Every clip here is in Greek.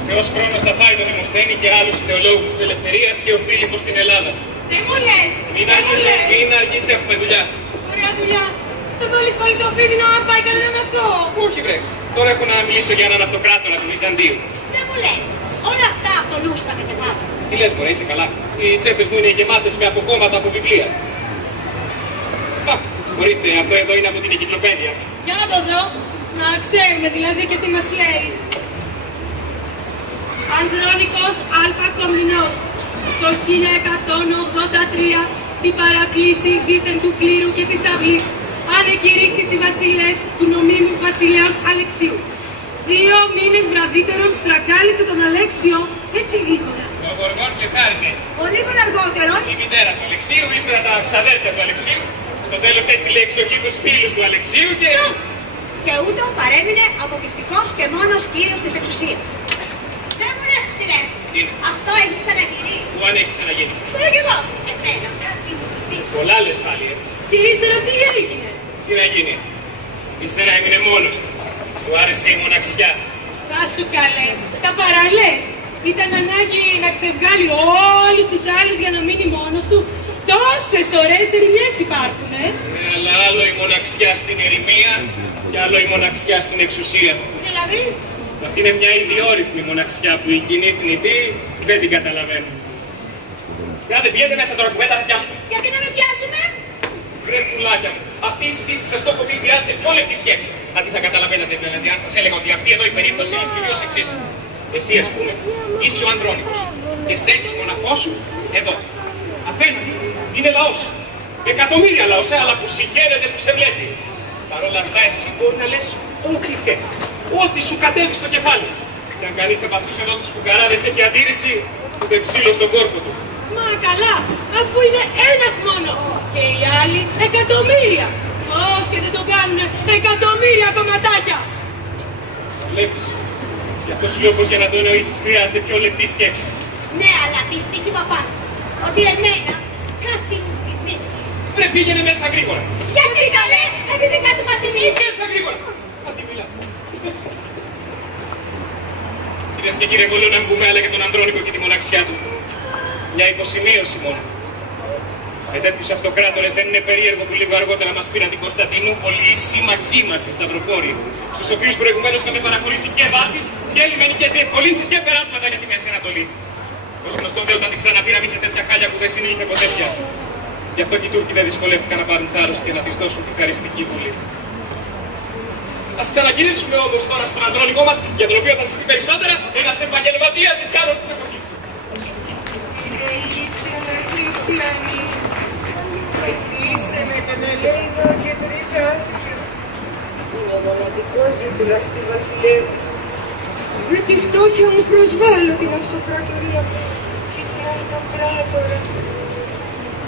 Ο Θεός χρόνος θα φάει τον Δημοσθένη και άλλους ιδεολόγους της ελευθερίας και ο Φίλιππος στην Ελλάδα. Τι μου λες! Μην αργήσει, έχουμε δουλειά. Ωραία δουλειά. Θα βάλεις πάλι το φίδι να φάει κανέναν αυτό. Όχι βρε. Τώρα έχω να μιλήσω για έναν αυτοκράτορα του Βυζαντίου. Δεν μου λες. Όλα αυτά από το νους τα κατεβάζω. Τι λες μωρέ, είσαι καλά. Οι τσέπες μου είναι γεμάτες με αποκόμματα από βιβλία. Ορίστε, αυτό εδώ είναι από την εγκυκλοπαίδεια. Για να το δω. Να ξέρουμε δηλαδή και τι μας λέει. Ανδρώνικος Α. Κομνηνός. Το 1183 την παρακλήση δίθεν του κλήρου και της αυλής ανεκηρύχθης η βασιλεύς του νομίμου βασιλέως Αλεξίου. 2 μήνες βραδύτερον στραγγάλισε τον Αλέξιο έτσι γρήγορα. Ο Γοργόν και χάρηκε. Ο λίγο αργότερο. Η μητέρα του Αλεξίου, ύστερα τα ξαδέρφια του Αλεξίου. Στο τέλος έστειλε εξοχή τους φίλους του Αλεξίου και... Και ούτω παρέμεινε αποκλειστικός και μόνος κύριος της εξουσίας. Δεν μου λες ψηλέ. Αυτό έχει ξαναγίνει. Πού αν έχει ξαναγίνει. Ξέρω κι εγώ. Εμένα κάτι μου θυμίζει. Πολλά λες πάλι, Και ύστερα τι έγινε. Τι να γίνει. Ύστερα έμεινε μόνος του. Του άρεσε η μοναξιά. Στάσου καλέ. Τα παραλές. Ήταν ανάγκη να ξεβγάλει όλους τους άλλους για να μείνει μόνος του. Τόσες ωραίες ερημιές υπάρχουν, Αλλά άλλο η μοναξιά στην ερημία και άλλο η μοναξιά στην εξουσία. Δηλαδή. Αυτή είναι μια ιδιόρυθμη μοναξιά που η κοινή θνητή δεν την καταλαβαίνει. Κάτε, πηγαίνετε μέσα τώρα, κουβέντα θα πιάσουμε. Γιατί να με πιάσουμε. Βρε πουλάκια μου, αυτή η συζήτηση σας το έχω πει χρειάζεται πιο λεπτή σκέψη. Αντί θα καταλαβαίνετε δηλαδή αν σας έλεγα ότι αυτή εδώ η περίπτωση είναι κυρίως εξής. Εσύ ας πούμε, είσαι ο Ανδρώνικος και στέκεις μοναχό σου εδώ. Απέναντι είναι λαός. Εκατομμύρια λαός, αλλά που συγχαίρεται που σε βλέπει. Παρ' όλα αυτά εσύ μπορεί να λες ό,τι θες. Ό,τι σου κατέβει στο κεφάλι. Και αν κανείς από αυτούς εδώ τους φουκαράδες έχει αντίρρηση, ούτε ψήλο στον κόρπο του. Μα καλά, αφού είναι ένας μόνο. Και οι άλλοι εκατομμύρια. Πώς και δεν το κάνουνε εκατομμύρια κομματάκια. Βλέπεις. Γι' αυτό σου λέω πως για να το εννοήσεις χρειάζεται πιο λεπτή σκέψη. Ναι, αλλά δυστυχή παπάς. Ότι εμένα κάτι μου θυμίζει. Βρε πήγαινε μέσα γρήγορα. Γιατί καλέ, επειδή κάτι μας θυμίζει. Μέσα γρήγορα. Αντί μιλά. Κυρίες και κύριοι, εγώ λέω να μην πούμε άλλα για τον Ανδρώνικο και τη μοναξιά του. Μια υποσημείωση μόνο. Με τέτοιους αυτοκράτορες δεν είναι περίεργο που λίγο αργότερα μας πήραν την Κωνσταντινούπολη οι σύμμαχοί μας οι Σταυροφόροι, στους οποίους προηγουμένως είχαμε παραχωρήσει και βάσεις και λιμενικές διευκολύνσεις και περάσματα για τη Μέση Ανατολή. Ως γνωστό δε όταν την ξαναπήραμε είχε τέτοια χάλια που δεν συνήλθε ποτέ πια. Γι' αυτό και οι Τούρκοι δεν δυσκολεύτηκαν να πάρουν θάρρος και να της δώσουν τη χαριστική βουλή. Ας ξαναγυρίσουμε όμως τώρα στον Ανδρώνικο μας, για τον οποίο θα σας πει περισσότερα, ένας επαγγελματίας δικάρος της εποχής. Είστε με χριστιανοί, βοηθήστε με τον Ελένο και 3 άνθρωποι. Είναι ο μοναδικός ζήτουλας στη βασιλεύς. Με τη φτώχεια μου προσβάλλω την αυτοκρατορία μου και τον αυτοκράτορα.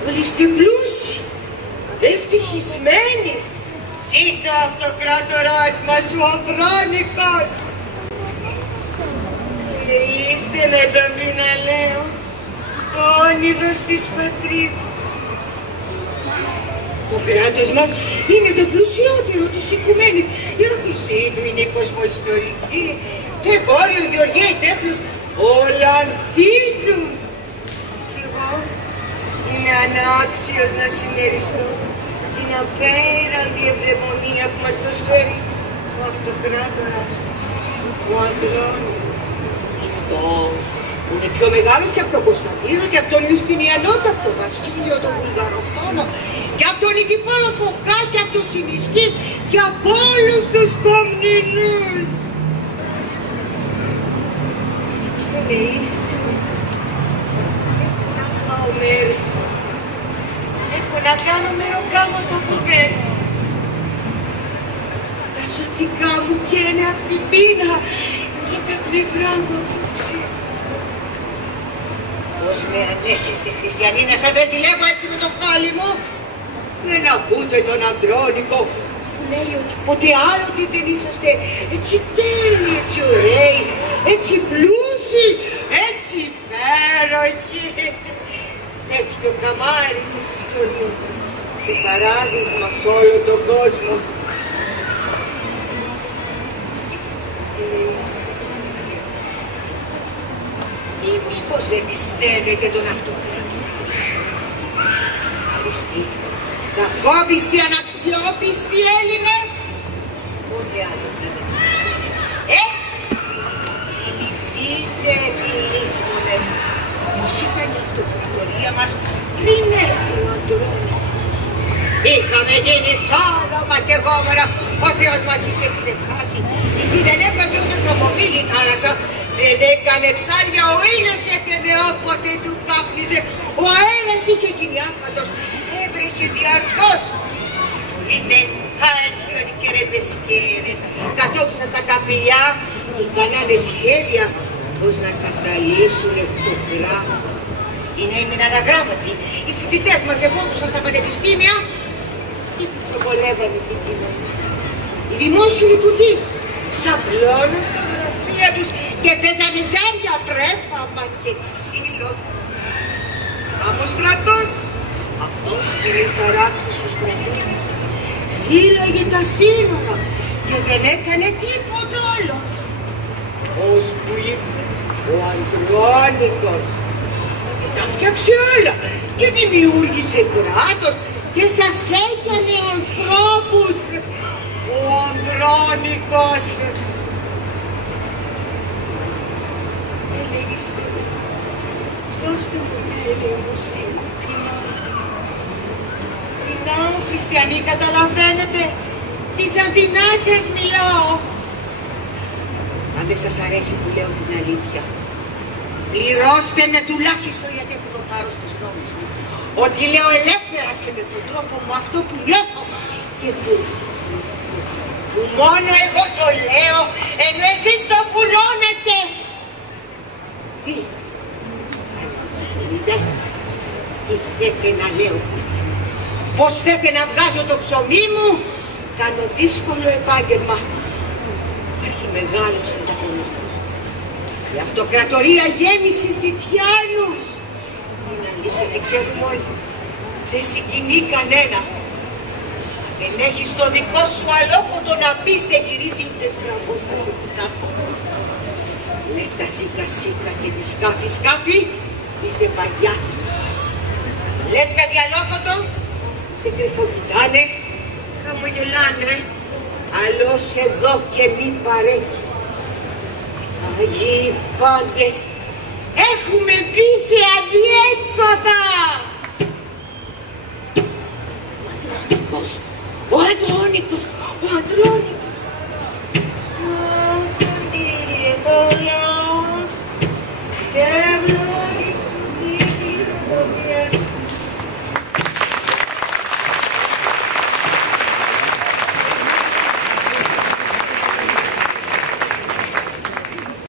Όλοι είστε πλούσιοι, ευτυχισμένοι. Ζήτω αυτοκράτορας μας ο Ανδρώνικος. Είστε με τον Βιναλαίο, το όνειδος της πατρίδας. Το κράτος μας είναι το πλουσιότερο της οικουμένης. Η οθυσή του είναι κοσμοϊστορική. Το εμπόριο, η γεωργία, η τέχνος, όλα ανθίζουν. Κι εγώ είμαι ανάξιος να συμμεριστώ την απέραντη ευδαιμονία που μας προσφέρει ο αυτοκράτορας, ο Ανδρώνικος. Αυτό που είναι πιο μεγάλο και από τον Κωνσταντίνο και από τον Ιουστινιανό, και από τον Βασίλειο, τον Βουλγαροπόνο, και από τον Νικηφόρο Φωκά, και από τον Σιμισκή, και από όλους τους Κομνηνούς. Δεν με είστε. Έχω να φάω μέρες. Έχω να κάνω μεροκάματο κουμπές. Τα σωθικά μου καίνε απ' την πείνα και τα πλευρά μου από το ξύλο. Πώς με ανέχεστε, χριστιανοί, να σας δεν ζηλεύω έτσι με το χάλι μου. Δεν ακούτε τον Ανδρώνικο που λέει ότι ποτέ άλλοτε δεν είσαστε έτσι τέλειοι, έτσι ωραίοι, έτσι πλούσιοι, έτσι υπέροχοι. Τέτοιο καμάρι μου στη σχολείο και παράδειγμα σε όλο τον κόσμο. δεν πιστεύετε τον αυτοκράτορα μας. Αριστεί, κακόπιστοι, αναξιόπιστοι Έλληνες, ούτε άλλο είναι. Θυμηθείτε επιλύσμονες, πώς ήταν η αυτοκρατορία μας πριν έρθει ο Αντρώνικος. Είχαμε γίνει Σόδομα και Γόμορα, ο Θεός μας είχε ξεχάσει. Γιατί δεν έβγαζε ούτε τροπομήλη θάλασσα, δεν έκανε ψάρια, ο ήλιος έπαιρνε όποτε του κάπνιζε, ο αέρας είχε γίνει άφαντος, έβρεχε διαρκώς. Οι πολίτες, άλσιον και ρεπεσκέρες, καθόντουσαν στα καπηλιά και κάνανε σχέδια πώς να καταλύσουν το γράμμα. Οι νέοι έμειναν αγράμματοι, οι φοιτητές μαζευόντουσαν στα πανεπιστήμια και ξεβολεύανε την κοινωνία. Οι δημόσιοι λειτουργοί ξαπλώναν στα γραφεία τους και παίζανε ζάρια, πρέφαμα και ξύλο. Από στρατός, αυτός που είναι χαράξει στους στρατούς, φύλαγε τα σύνορα και δεν έκανε τίποτα άλλο. Ως που ήρθε ο Ανδρώνικος και τα φτιάξε όλα και δημιούργησε κράτος και σας έκανε ανθρώπους. Ο Ανδρώνικος έλεγηστε, δώστε μου μια ελεημοσύνη. Πεινάω, χριστιανοί, καταλαβαίνετε, βυζαντινά σας μιλάω. Αν δεν σας αρέσει που λέω την αλήθεια, πληρώστε με τουλάχιστον, γιατί έχω το θάρρος της γνώμης μου, ότι λέω ελεύθερα και με τον τρόπο μου αυτό που νιώθω και που εσείς μου, που μόνο εγώ το λέω, ενώ εσείς το βουλώνετε. Τι, τι θέτε να λέω, χριστιανοί, πώς θέτε να βγάζω το ψωμί μου, κάνω δύσκολο επάγγελμα. Υπάρχει μεγάλος ανταγωνισμός. Η αυτοκρατορία γέμισε ζητιάνους. Είναι αλήθεια, δεν ξέρουμε όλοι. Δεν συγκινεί κανένα. Δεν έχεις το δικό σου αλόκοτο να πεις, δεν γυρίζει ούτε στραβός να σε κοιτάξει. Λες τα σίκα σίκα και τη σκάφη σκάφη, είσαι παγιάκι. Λες κάτι αλόκοτο, σε κρυφοκοιτάνε, χαμογελάνε. Αλλός εδώ και μη παρέχει. Αγίοι πάντες, έχουμε μπει σε αντιέξοδα. Ο Αντρώνικος, ο Αντρώνικος, ο Αντρώνικος.